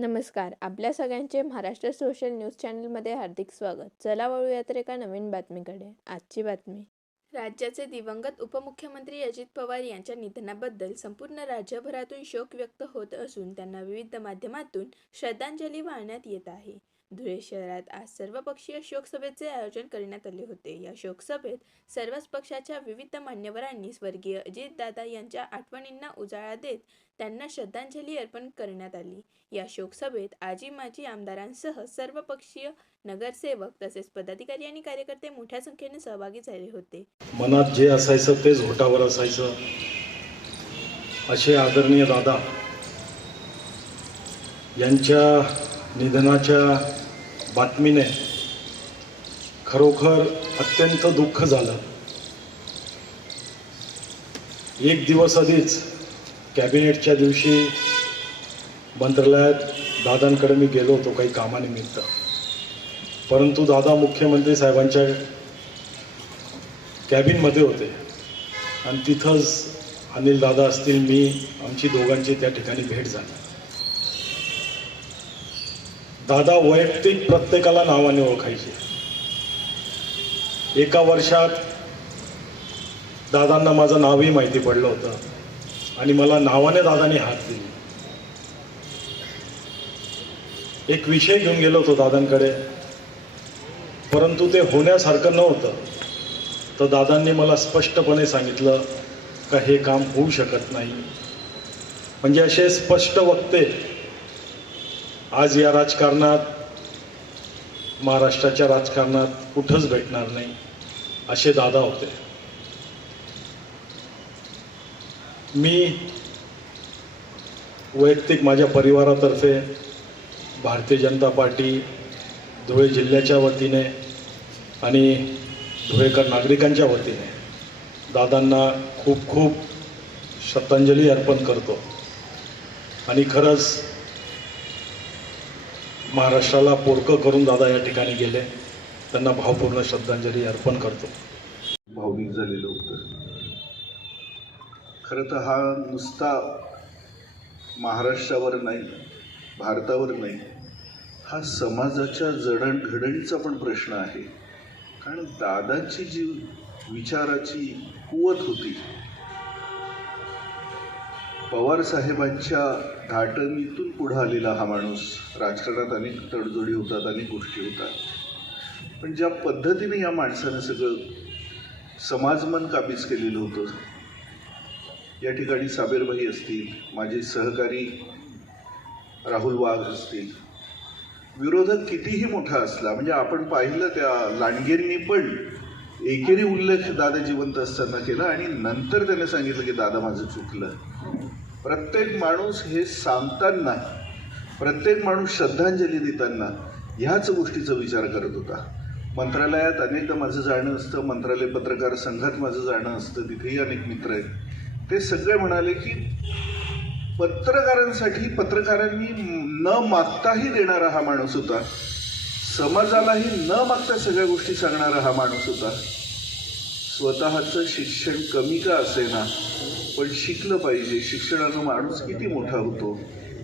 नमस्कार. आपल्या सगळ्यांचे महाराष्ट्र सोशल न्यूज चॅनलमध्ये हार्दिक स्वागत. चला वळूया तर एका नवीन बातमीकडे. आजची बातमी. राज्याचे दिवंगत उपमुख्यमंत्री अजित पवार यांच्या निधनाबद्दल संपूर्ण राज्यभरातून शोक व्यक्त होत असून त्यांना विविध माध्यमातून श्रद्धांजली वाहण्यात येत आहे. धुळे शहरात आज सर्वपक्षीय शोकसभेचे आयोजन करण्यात आले होते. या शोकसभेत सर्वच पक्षाच्या विविध मान्यवरांनी स्वर्गीय अजितदादा यांच्या आठवणींना उजाळा देत त्यांना श्रद्धांजली अर्पण करण्यात आली. या शोकसभेत आजी माजी आमदारांसह सर्वपक्षीय नगरसेवक तसेच पदाधिकारी आणि कार्यकर्ते मोठ्या संख्येने सहभागी झाले होते. मनात जे असायचं तेच होठावर असायचं असे आदरणीय दादा यांच्या निधनाच्या बातमीने खरोखर अत्यंत दुःख झालं. एक दिवस आधीच कॅबिनेटच्या दिवशी मंत्रालयात दादांकडे मी गेलो होतो काही कामानिमित्त, परंतु दादा मुख्यमंत्री साहेबांच्या कॅबिनमध्ये होते आणि तिथंच अनिल दादा असतील, मी, आमची दोघांची त्या ठिकाणी भेट झाली. दादा वैयक्तिक प्रत्येकाला नावाने ओळखायचे. एका वर्षात दादांना माझं नावही माहिती पडलं होतं आणि मला नावाने दादांनी हात दिली. एक विषय घेऊन गेलो होतो दादांकडे, परंतु ते होण्यासारखं नव्हतं. तर दादांनी मला स्पष्टपणे सांगितलं का हे काम होऊ शकत नाही. म्हणजे असे स्पष्ट वक्ते आज या राजकारणात, महाराष्ट्राच्या राजकारणात कुठंच भेटणार नाही असे दादा होते. मी वैयक्तिक माझ्या परिवारातर्फे भारतीय जनता पार्टी धुळे जिल्ह्याच्या वतीने आणि धुळेकर नागरिकांच्या वतीने दादांना खूप खूप श्रद्धांजली अर्पण करतो. आणि खरंच महाराष्ट्राला पोरकं करून दादा या ठिकाणी गेले, त्यांना भावपूर्ण श्रद्धांजली अर्पण करतो. भावनिक झालेलं होतं. खरं तर हा नुसता महाराष्ट्रावर नाही, भारतावर नाही, हा समाजाच्या जडणघडणीचा पण प्रश्न आहे. कारण दादांची जी विचाराची कुवत होती, पवार साहेबांच्या धाटणीतून पुढे आलेला हा माणूस. राजकारणात अनेक तडजोडी होतात, अनेक गोष्टी होतात, पण ज्या पद्धतीने या माणसानं सगळं समाजमन काबीज केलेलं होतं. या ठिकाणी साबेरभाई असतील, माझे सहकारी राहुल वाघ असतील, विरोधक कितीही मोठा असला, म्हणजे आपण पाहिलं त्या लांडगेंनी पण एकेरी उल्लेख दादा जिवंत असताना केला आणि नंतर त्याने सांगितलं की दादा माझं चुकलं. प्रत्येक माणूस हे सांगताना, प्रत्येक माणूस श्रद्धांजली देताना ह्याच गोष्टीचा विचार करत होता. मंत्रालयात अनेकदा माझं जाणं असतं, मंत्रालय पत्रकार संघात माझं जाणं असतं, तिथेही अनेक मित्र आहेत. ते सगळे म्हणाले की पत्रकारांसाठी पत्रकारांनी न मागताही देणारा हा माणूस होता, समाजालाही न मागता सगळ्या गोष्टी सांगणारा हा माणूस होता. स्वतःचं शिक्षण कमी का असेना, पण शिकलं पाहिजे, शिक्षणानं माणूस किती मोठा होतो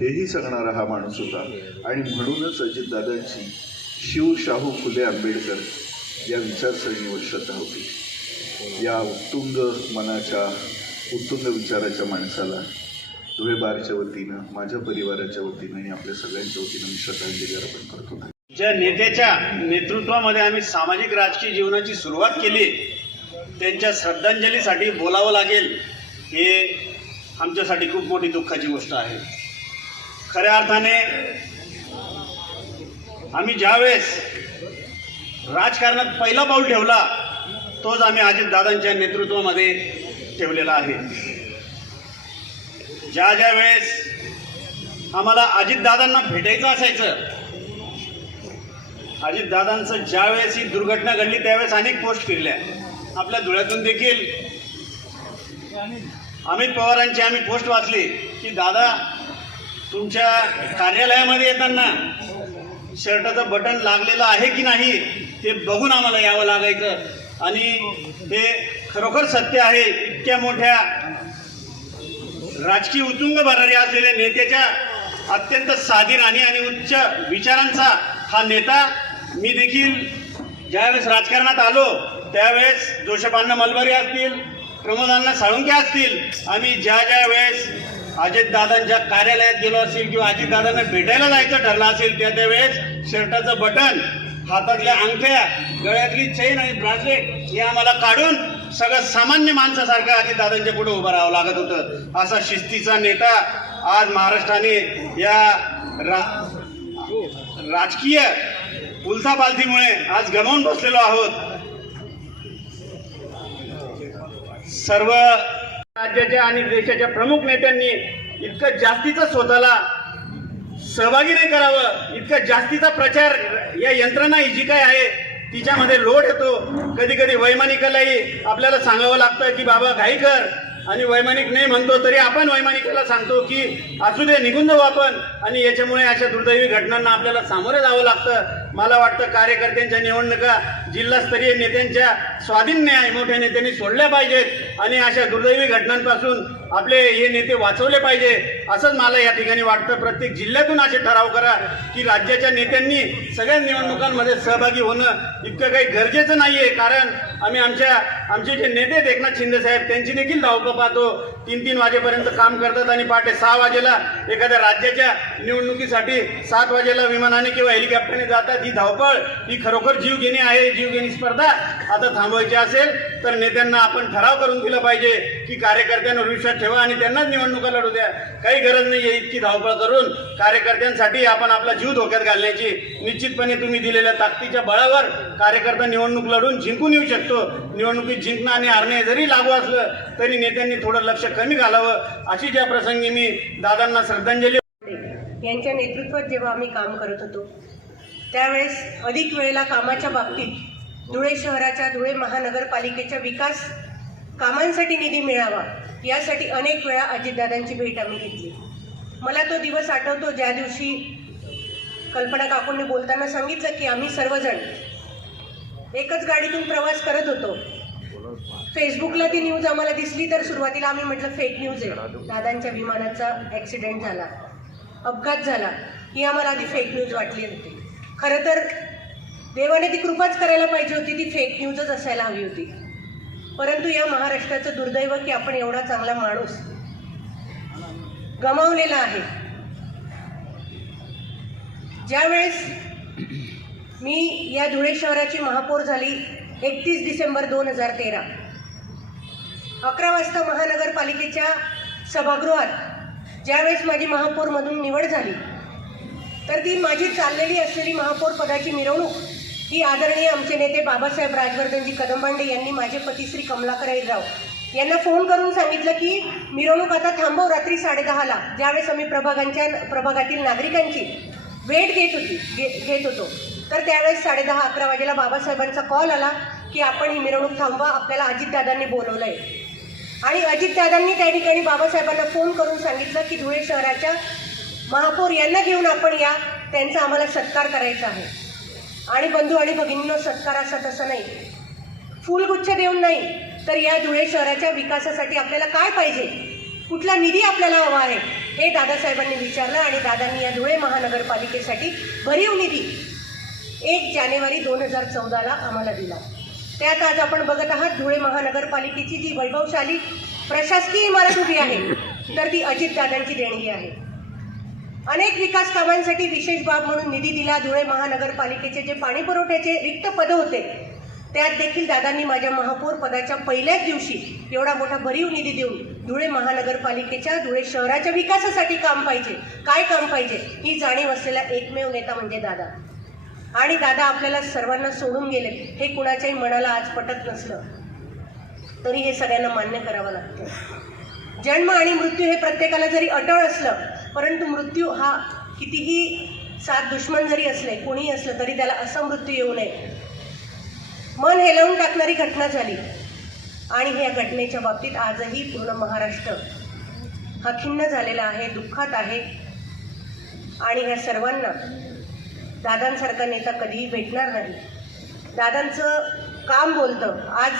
हेही सांगणारा हा माणूस होता. आणि म्हणूनच अजितदादांची शिव, शाहू, फुले, आंबेडकर या विचारसरणीवर श्रद्धा होती. या उत्तुंग मनाच्या, उत्तुंग विचाराच्या माणसाला धुळे बारच्या वतीनं, माझ्या परिवाराच्या वतीनं आणि आपल्या सगळ्यांच्या वतीनं मी श्रद्धांजली अर्पण करतो. ज्या नेत्याच्या नेतृत्वामध्ये आम्ही सामाजिक राजकीय जीवनाची सुरुवात केली, त्यांच्या श्रद्धांजलीसाठी बोलावं लागेल हे आमच्यासाठी खूप मोठी दुःखाची गोष्ट आहे. खऱ्या अर्थाने आम्ही ज्यावेळेस राजकारणात पहिला पाऊल ठेवला तोच आम्ही अजितदादांच्या नेतृत्वामध्ये ठेवलेला आहे. ज्या ज्या वेळेस आम्हाला अजितदादांना भेटायचं असायचं, अजितदादांचं ज्यावेळेस ही दुर्घटना घडली त्यावेळेस अनेक पोस्ट फिरल्या. आपल्या धुळ्यातून देखील अमित पवारांची आम्ही पोस्ट वाचली की दादा तुमच्या कार्यालयामध्ये येताना शर्टाचं बटन लागलेलं आहे की नाही ते बघून आम्हाला यावं लागायचं. आणि हे खरोखर सत्य आहे. इतक्या मोठ्या राजकीय उत्तुंग भरारी असलेल्या नेत्याच्या अत्यंत स्वाधीन आणि उच्च विचारांचा हा नेता. मी देखील ज्यावेळेस राजकारणात आलो त्यावेळेस जोशपान्ना मलबारी असतील, प्रमोदांना साळुंके असतील, आम्ही ज्या वेळेस अजितदादांच्या कार्यालयात गेलो असेल किंवा अजितदादांना भेटायला जायचं ठरलं असेल त्यावेळेस शर्टाचं बटन, हातातल्या अंगठ्या, गळ्यातली चेन आणि ब्रासलेट हे आम्हाला काढून सगळं सामान्य माणसासारखं अजितदादांच्या पुढे उभं राहावं लागत होतं. असा शिस्तीचा नेता आज महाराष्ट्राने या राजकीय उलथापालथीमुळे आज गमावून बसलेलो आहोत. सर्व राज्याच्या आणि देशाच्या प्रमुख नेत्यांनी इतकं जास्तीचं स्वतःला सहभागी नाही करावं, इतका जास्तीचा प्रचार या यंत्रणा ही जी काय आहे तिच्यामध्ये लोड येतो. कधी कधी वैमानिकालाही आपल्याला सांगावं लागतं की बाबा घाई कर, आणि वैमानिक नाही म्हणतो तरी आपण वैमानिकाला सांगतो की असू दे, निघून जाऊ आपण, आणि याच्यामुळे अशा दुर्दैवी घटनांना आपल्याला सामोरं जावं लागतं. मला वाटतं कार्यकर्त्यांच्या निवडणुका जिल्हास्तरीय नेत्यांच्या स्वाधीन न्याय मोठ्या नेत्यांनी सोडल्या पाहिजेत आणि अशा दुर्दैवी घटनांपासून आपले हे नेते वाचवले पाहिजे असंच मला या ठिकाणी वाटतं. प्रत्येक जिल्ह्यातून असे ठराव करा की राज्याच्या नेत्यांनी सगळ्या निवडणुकांमध्ये सहभागी होणं इतकं काही गरजेचं नाही आहे. कारण आम्ही आमचे जे नेते आहेत एकनाथ शिंदे साहेब त्यांची देखील धावपळ पाहतो. 3-3 वाजेपर्यंत काम करतात आणि पहाटे 6 वाजेला एखाद्या राज्याच्या निवडणुकीसाठी 7 वाजेला विमानाने किंवा हेलिकॉप्टरने जातात. ही धावपळ ही खरोखर जीवघेणी आहे. जीवघेणी स्पर्धा आता थांबवायची असेल तर नेत्यांना आपण ठराव करून दिला पाहिजे की कार्यकर्त्यांवर विश्वास ठेवा आणि त्यांनाच निवडणुका लढू द्या. काही गरज नाही आहे इतकी धावपळ करून कार्यकर्त्यांसाठी आपण आपला जीव धोक्यात घालण्याची. निश्चितपणे तुम्ही दिलेल्या ताकदीच्या बळावर कार्यकर्ता निवडणूक लढून जिंकून येऊ शकतो. निवडणुकीत जिंकणं आणि हारणे जरी लागू असलं तरी नेत्यांनी थोडं लक्ष कमी घालावं. अशी ज्या प्रसंगी मी दादांना श्रद्धांजली. यांच्या नेतृत्वात जेव्हा आम्ही काम करत होतो त्यावेळेस अधिक वेळेला कामाच्या बाबतीत धुळे शहराच्या, धुळे महानगरपालिकेच्या विकास कामांसाठी निधी मिळावा यासाठी अनेक वेळा अजितदादांची भेट आम्ही घेतली. मला तो दिवस आठवतो ज्या दिवशी कल्पना काकूंनी बोलताना सांगितलं की आम्ही सर्वजण एकच गाडीतून प्रवास करत होतो. फेसबुकला ती न्यूज आम्हाला दिसली तर सुरुवातीला आम्ही म्हटलं फेक न्यूज आहे, दादांच्या विमानाचा ॲक्सिडेंट झाला, अपघात झाला, ही आम्हाला आधी फेक न्यूज वाटली होती. खरं तर देवाने ती कृपाच करायला पाहिजे होती, ती फेक न्यूजच असायला हवी होती. परंतु या महाराष्ट्राचं दुर्दैव की आपण एवढा चांगला माणूस गमावलेला आहे. ज्यावेळेस मी या धुळे शहराची महापौर झाली 31 डिसेंबर 2013, 11 वाजता महानगरपालिकेच्या सभागृहात ज्यावेळेस माझी महापौरमधून निवड झाली तर ती माझी चाललेली असलेली महापौर पदाची मिरवणूक ही आदरणीय आमचे नेते बाबासाहेब राजवर्धनजी कदमबांडे यांनी माझे पती श्री कमलाकर अहिरराव यांना फोन करून सांगितलं की मिरवणूक आता थांबव रात्री 10:30ला. ज्यावेळेस आम्ही प्रभागातील नागरिकांची भेट घेत होतो तर त्यावेळेस 10:30-11 वाजेला बाबासाहेबांचा कॉल आला की आपण ही मिरवणूक थांबवा, आपल्याला अजितदादांनी बोलवलं आहे. आणि अजितदादांनी त्या ठिकाणी बाबासाहेबांना फोन करून सांगितलं की धुळे शहराच्या महापौर यांना घेऊन आपण या, त्यांचा आम्हाला सत्कार करायचा आहे. आणि बंधू आणि भगिनींनो, सत्कार असा तसा नाही, फुलगुच्छ देऊन नाही तर या धुळे शहराच्या विकासासाठी आपल्याला काय पाहिजे, कुठला निधी आपल्याला हवा आहे हे दादासाहेबांनी विचारलं. आणि दादांनी या धुळे महानगरपालिकेसाठी भरीव निधी 1 जानेवारी 2014ला आम्हाला दिला. त्यात आज आपण बघत आहात धुळे महानगरपालिकेची जी वैभवशाली प्रशासकीय इमारत उभी आहे तर ती अजितदादांची देणगी आहे. अनेक विकास कामांसाठी विशेष बाब म्हणून निधी दिला. धुळे महानगरपालिकेचे जे पाणी पुरवठ्याचे रिक्त पदं होते त्यात देखील दादांनी माझ्या महापौर पदाच्या पहिल्याच दिवशी एवढा मोठा भरीव निधी देऊन धुळे महानगरपालिकेच्या, धुळे शहराच्या विकासासाठी काम पाहिजे, काय काम पाहिजे ही जाणीव असलेला एकमेव नेता म्हणजे दादा. आणि दादा आपल्याला सर्वांना सोडून गेले हे कुणाच्याही मनाला आज पटत नसलं तरी हे सगळ्यांना मान्य करावं लागतं. जन्म आणि मृत्यू हे प्रत्येकाला जरी अटळ असलं परंतु मृत्यू हा कितीही सात दुश्मन जरी असले, कोणीही असलं तरी त्याला असा मृत्यू येऊ नये. मन हेलवून टाकणारी घटना झाली आणि ह्या घटनेच्या बाबतीत आजही पूर्ण महाराष्ट्र हा खिन्न झालेला आहे, दुःखात आहे. आणि ह्या सर्वांना दादांसारखा नेता कधीही भेटणार नाही. दादांचं काम बोलतं. आज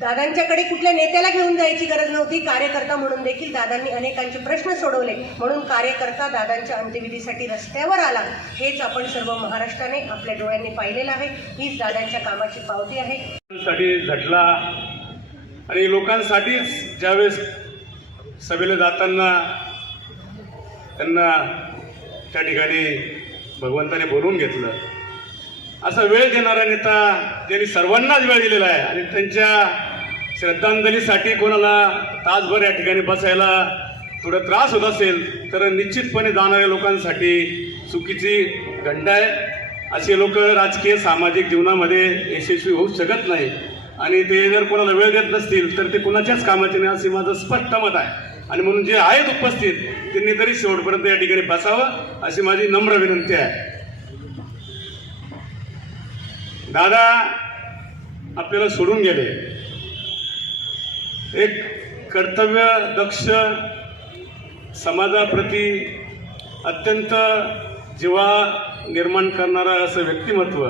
दादांच्याकडे कुठल्या नेत्याला घेऊन जायची गरज नव्हती. कार्यकर्ता म्हणून देखील दादांनी अनेकांचे प्रश्न सोडवले, म्हणून कार्यकर्ता दादांच्या अंत्यविधीसाठी रस्त्यावर आला. हेच आपण सर्व महाराष्ट्राने आपल्या डोळ्यांनी पाहिलेलं आहे. हीच दादांच्या कामाची पावती आहे. साठी झटला आणि लोकांसाठीच ज्यावेळेस सभेला जाताना त्यांना त्या ठिकाणी भगवंताने बोलवून घेतलं. असा वेळ देणारा नेता त्यांनी सर्वांनाच वेळ दिलेला आहे आणि त्यांच्या श्रद्धांजलीसाठी कोणाला तासभर या ठिकाणी बसायला थोडा त्रास होत असेल तर निश्चितपणे जाणाऱ्या लोकांसाठी चुकीची घंटा आहे. असे लोक राजकीय सामाजिक जीवनामध्ये यशस्वी होऊ शकत नाही आणि ते जर कोणाला वेळ देत नसतील तर ते कुणाच्याच कामाचे नाही असे माझं स्पष्ट मत आहे. आणि म्हणून जे आहेत उपस्थित त्यांनी तरी शेवटपर्यंत या ठिकाणी बसावं अशी माझी नम्र विनंती आहे. दादा आपल्याला सोडून गेले. एक कर्तव्य दक्ष, समाजाप्रती अत्यंत जिव्हा निर्माण करणारा असं व्यक्तिमत्व.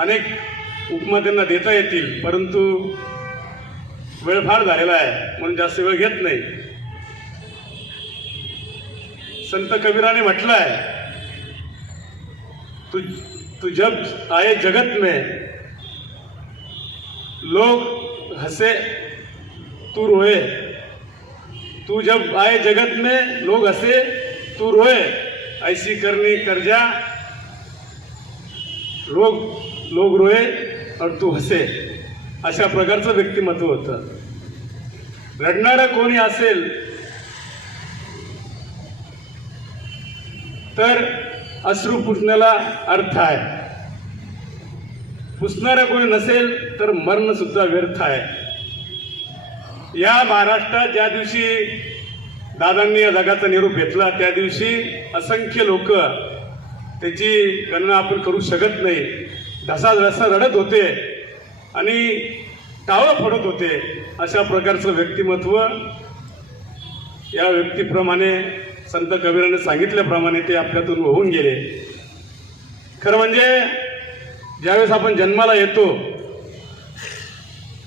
अनेक उपमा त्यांना देता येतील परंतु वेळ फार झालेला आहे म्हणून जास्त वेळ घेत नाही. संत कबीराने म्हटलं आहे, तू जब आए जगत में लोग हंसे तू रोए, तू जब आए जगत में लोग हंसे तू रोए, ऐसी करनी कर जा लोग रोए और तू हसे. अशा प्रकारचं व्यक्तिमत्व होतं. रडणारं कोणी असेल तर अश्रू पुसण्याला अर्थ आहे, पुसणारं कोणी नसेल तर मरण सुद्धा व्यर्थ आहे. या महाराष्ट्रात ज्या दिवशी दादांनी या जगाचा निरोप घेतला त्या दिवशी असंख्य लोक, त्याची गणना आपण करू शकत नाही, ढसाढसा रडत होते आणि टाळं फोडत होते. अशा प्रकारचं व्यक्तिमत्व या व्यक्तीप्रमाणे संत कबीराने सांगितल्याप्रमाणे ते आपल्यातून होऊन गेले. खरं म्हणजे ज्यावेळेस आपण जन्माला येतो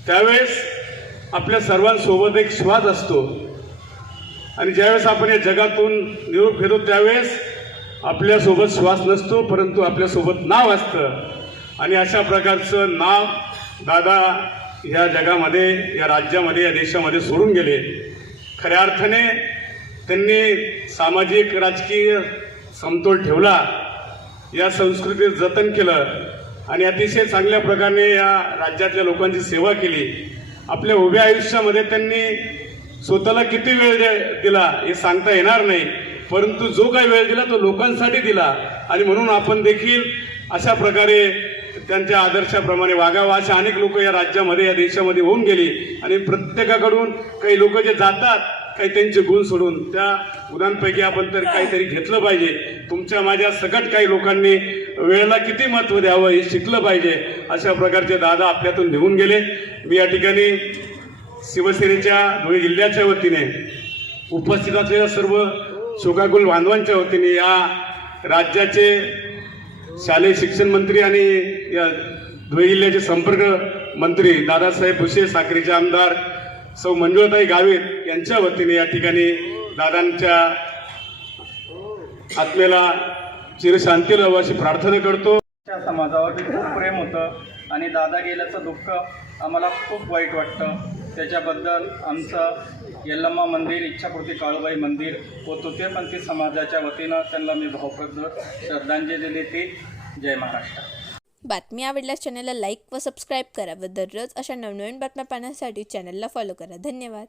त्यावेळेस आपल्या सर्वांसोबत एक श्वास असतो आणि ज्यावेळेस आपण या जगातून निरोप घेतो त्यावेळेस आपल्यासोबत श्वास नसतो परंतु आपल्यासोबत नाव असतं. आणि अशा प्रकारचं नाव दादा या जगामध्ये, या राज्यामध्ये, या देशामध्ये सोडून गेले. खऱ्या अर्थाने त्यांनी सामाजिक राजकीय समतोल ठेवला, या संस्कृतीचं जतन केलं आणि अतिशय चांगल्या प्रकारे या राज्यातल्या लोकांची सेवा केली. आपल्या उभ्या आयुष्यामध्ये त्यांनी स्वतःला किती वेळ दिला हे सांगता येणार नाही, परंतु जो काही वेळ दिला तो लोकांसाठी दिला. आणि म्हणून आपण देखील अशा प्रकारे त्यांच्या आदर्शाप्रमाणे वागावं. अशा अनेक लोक या राज्यामध्ये, या देशामध्ये होऊन गेली आणि प्रत्येकाकडून काही लोक जे जातात काही त्यांचे गुण सोडून, त्या गुणांपैकी आपण तर काहीतरी घेतलं पाहिजे. तुमच्या माझ्या सकट काही लोकांनी वेळेला किती महत्त्व द्यावं हे शिकलं पाहिजे. अशा प्रकारचे दादा आपल्यातून निघून गेले. मी या ठिकाणी शिवसेनेच्या धुळे जिल्ह्याच्या वतीने, उपस्थित असलेल्या सर्व शोकाकुल बांधवांच्या वतीने, या राज्याचे शालेय शिक्षण मंत्री आणि या धुळे जिल्ह्याचे संपर्क मंत्री दादासाहेब भुसे, साक्रीचे आमदार सौ मंजुळाताई गावित यांच्या वतीने या ठिकाणी दादांच्या आत्मेला चिरशांती लावावी अशी प्रार्थना करतो. त्या समाजावरती खूप प्रेम होतं आणि दादा गेल्याचं दुःख आम्हाला खूप वाईट वाटतं. त्याच्याबद्दल आमचं यल्लम्मा मंदिर, इच्छापूर्ती काळूबाई मंदिर व तृतीयपंथी समाजाच्या वतीनं त्यांना मी भावप्रद श्रद्धांजली देते. जय महाराष्ट्र. बातमी आवडल्यास चॅनलला लाईक व सबस्क्राईब करा व दररोज अशा नवनवीन बातम्या पाहण्यासाठी चॅनलला फॉलो करा. धन्यवाद.